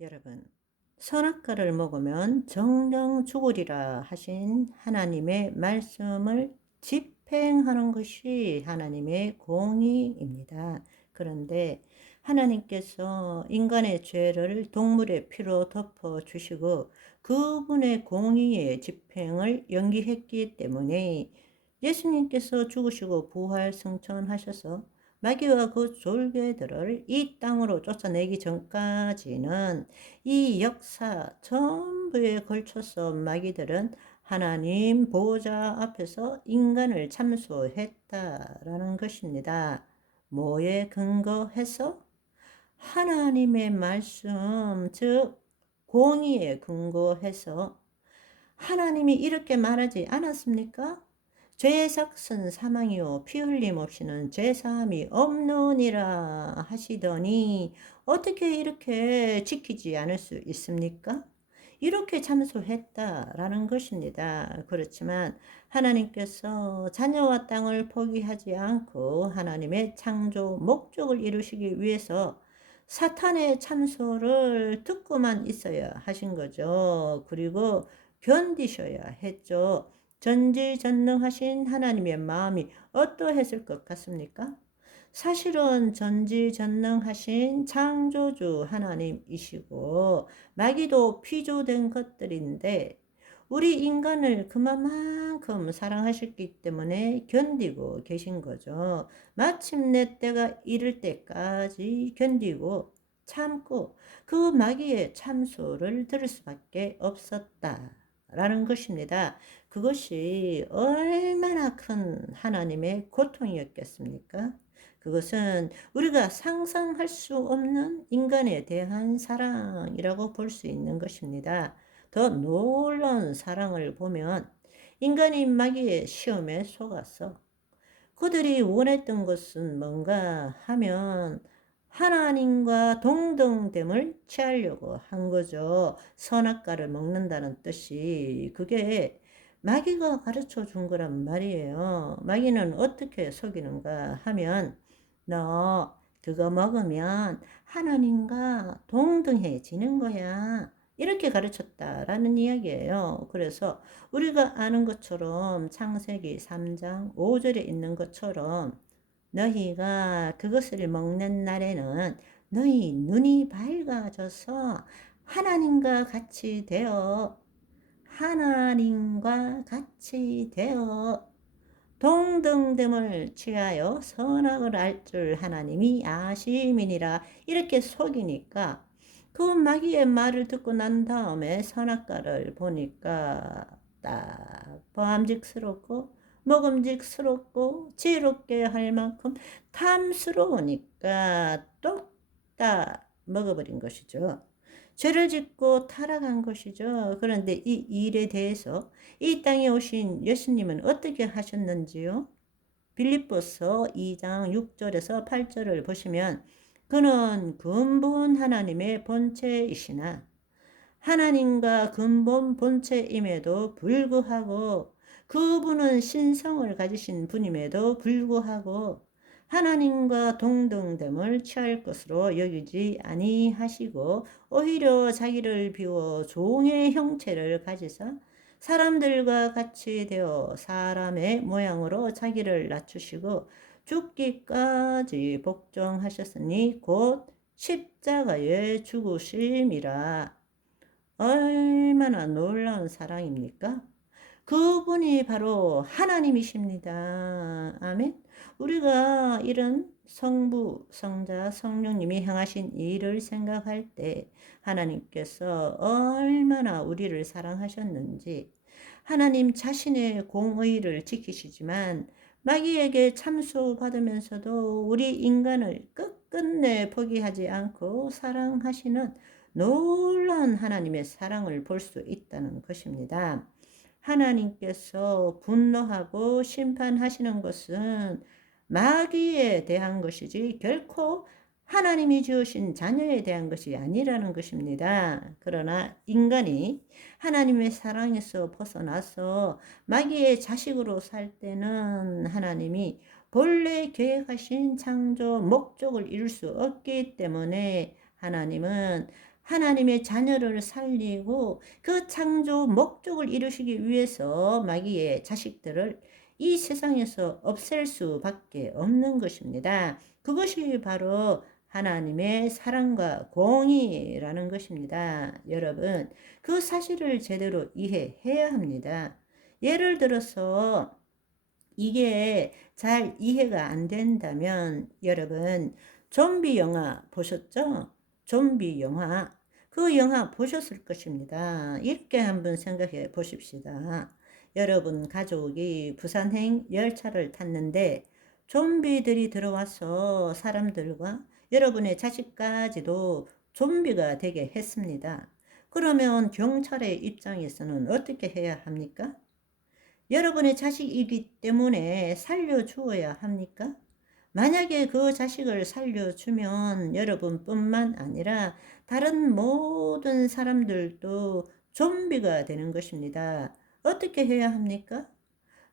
여러분, 선악과를 먹으면 정령 죽으리라 하신 하나님의 말씀을 집행하는 것이 하나님의 공의입니다. 그런데 하나님께서 인간의 죄를 동물의 피로 덮어주시고 그분의 공의의 집행을 연기했기 때문에 예수님께서 죽으시고 부활 승천하셔서 마귀와 그 졸개들을 이 땅으로 쫓아내기 전까지는 이 역사 전부에 걸쳐서 마귀들은 하나님 보호자 앞에서 인간을 참소했다라는 것입니다. 뭐에 근거해서? 하나님의 말씀, 즉 공의에 근거해서 하나님이 이렇게 말하지 않았습니까? 죄의 삭은 사망이요 피 흘림 없이는 죄사함이 없느니라 하시더니 어떻게 이렇게 지키지 않을 수 있습니까? 이렇게 참소했다라는 것입니다. 그렇지만 하나님께서 자녀와 땅을 포기하지 않고 하나님의 창조 목적을 이루시기 위해서 사탄의 참소를 듣고만 있어야 하신 거죠. 그리고 견디셔야 했죠. 전지전능하신 하나님의 마음이 어떠했을 것 같습니까? 사실은 전지전능하신 창조주 하나님이시고 마귀도 피조된 것들인데 우리 인간을 그만큼 사랑하셨기 때문에 견디고 계신 거죠. 마침내 때가 이를 때까지 견디고 참고 그 마귀의 참소를 들을 수밖에 없었다라는 것입니다. 그것이 얼마나 큰 하나님의 고통이었겠습니까? 그것은 우리가 상상할 수 없는 인간에 대한 사랑이라고 볼 수 있는 것입니다. 더 놀라운 사랑을 보면 인간이 마귀의 시험에 속아서 그들이 원했던 것은 뭔가 하면 하나님과 동등됨을 취하려고 한 거죠. 선악과를 먹는다는 뜻이 그게 마귀가 가르쳐 준 거란 말이에요. 마귀는 어떻게 속이는가 하면 너 그거 먹으면 하나님과 동등해지는 거야. 이렇게 가르쳤다라는 이야기예요. 그래서 우리가 아는 것처럼 창세기 3장 5절에 있는 것처럼 너희가 그것을 먹는 날에는 너희 눈이 밝아져서 하나님과 같이 되어 동등됨을 취하여 선악을 알 줄 하나님이 아심이니라. 이렇게 속이니까 그 마귀의 말을 듣고 난 다음에 선악과를 보니까 딱 보암직스럽고 먹음직스럽고 지혜롭게 할 만큼 탐스러우니까 뚝딱 먹어버린 것이죠. 죄를 짓고 타락한 것이죠. 그런데 이 일에 대해서 이 땅에 오신 예수님은 어떻게 하셨는지요? 빌립보서 2장 6절에서 8절을 보시면 그는 근본 하나님의 본체이시나 하나님과 근본 본체임에도 불구하고 그분은 신성을 가지신 분임에도 불구하고 하나님과 동등됨을 취할 것으로 여기지 아니하시고 오히려 자기를 비워 종의 형체를 가지사 사람들과 같이 되어 사람의 모양으로 자기를 낮추시고 죽기까지 복종하셨으니 곧 십자가의 죽으심이라. 얼마나 놀라운 사랑입니까? 그분이 바로 하나님이십니다. 아멘. 우리가 이런 성부, 성자, 성령님이 행하신 일을 생각할 때 하나님께서 얼마나 우리를 사랑하셨는지 하나님 자신의 공의를 지키시지만 마귀에게 참소받으면서도 우리 인간을 끝끝내 포기하지 않고 사랑하시는 놀라운 하나님의 사랑을 볼 수 있다는 것입니다. 하나님께서 분노하고 심판하시는 것은 마귀에 대한 것이지 결코 하나님이 지으신 자녀에 대한 것이 아니라는 것입니다. 그러나 인간이 하나님의 사랑에서 벗어나서 마귀의 자식으로 살 때는 하나님이 본래 계획하신 창조 목적을 이룰 수 없기 때문에 하나님은 하나님의 자녀를 살리고 그 창조 목적을 이루시기 위해서 마귀의 자식들을 이 세상에서 없앨 수밖에 없는 것입니다. 그것이 바로 하나님의 사랑과 공의라는 것입니다. 여러분, 그 사실을 제대로 이해해야 합니다. 예를 들어서 이게 잘 이해가 안 된다면 여러분, 좀비 영화 보셨죠? 좀비 영화. 그 영화 보셨을 것입니다. 이렇게 한번 생각해 보십시다. 여러분 가족이 부산행 열차를 탔는데 좀비들이 들어와서 사람들과 여러분의 자식까지도 좀비가 되게 했습니다. 그러면 경찰의 입장에서는 어떻게 해야 합니까? 여러분의 자식이기 때문에 살려주어야 합니까? 만약에 그 자식을 살려주면 여러분뿐만 아니라 다른 모든 사람들도 좀비가 되는 것입니다. 어떻게 해야 합니까?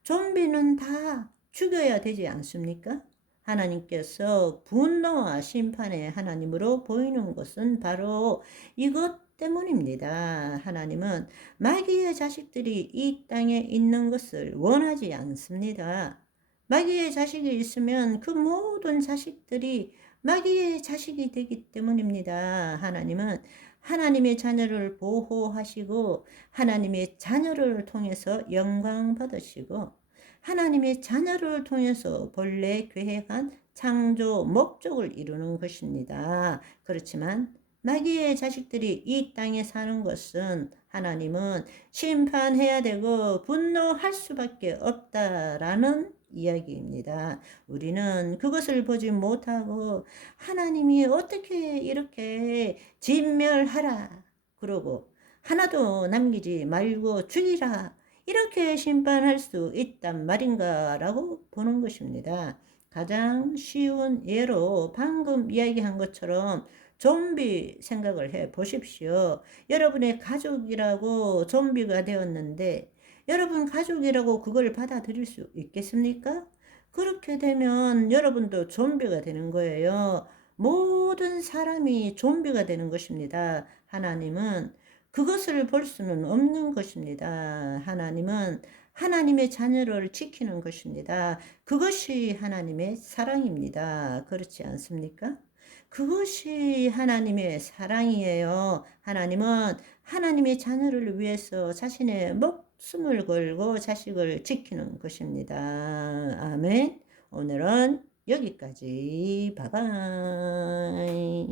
좀비는 다 죽여야 되지 않습니까? 하나님께서 분노와 심판의 하나님으로 보이는 것은 바로 이것 때문입니다. 하나님은 마귀의 자식들이 이 땅에 있는 것을 원하지 않습니다. 마귀의 자식이 있으면 그 모든 자식들이 마귀의 자식이 되기 때문입니다. 하나님은 하나님의 자녀를 보호하시고 하나님의 자녀를 통해서 영광 받으시고 하나님의 자녀를 통해서 본래 계획한 창조 목적을 이루는 것입니다. 그렇지만 마귀의 자식들이 이 땅에 사는 것은 하나님은 심판해야 되고 분노할 수밖에 없다라는 이야기입니다. 우리는 그것을 보지 못하고 하나님이 어떻게 이렇게 진멸하라 그러고 하나도 남기지 말고 죽이라 이렇게 심판할 수 있단 말인가라고 보는 것입니다. 가장 쉬운 예로 방금 이야기한 것처럼 좀비 생각을 해 보십시오. 여러분의 가족이라고 좀비가 되었는데 여러분 가족이라고 그걸 받아들일 수 있겠습니까? 그렇게 되면 여러분도 좀비가 되는 거예요. 모든 사람이 좀비가 되는 것입니다. 하나님은 그것을 볼 수는 없는 것입니다. 하나님은 하나님의 자녀를 지키는 것입니다. 그것이 하나님의 사랑입니다. 그렇지 않습니까? 그것이 하나님의 사랑이에요. 하나님은 하나님의 자녀를 위해서 자신의 목숨을 걸고 자식을 지키는 것입니다. 아멘. 오늘은 여기까지. 바이바이.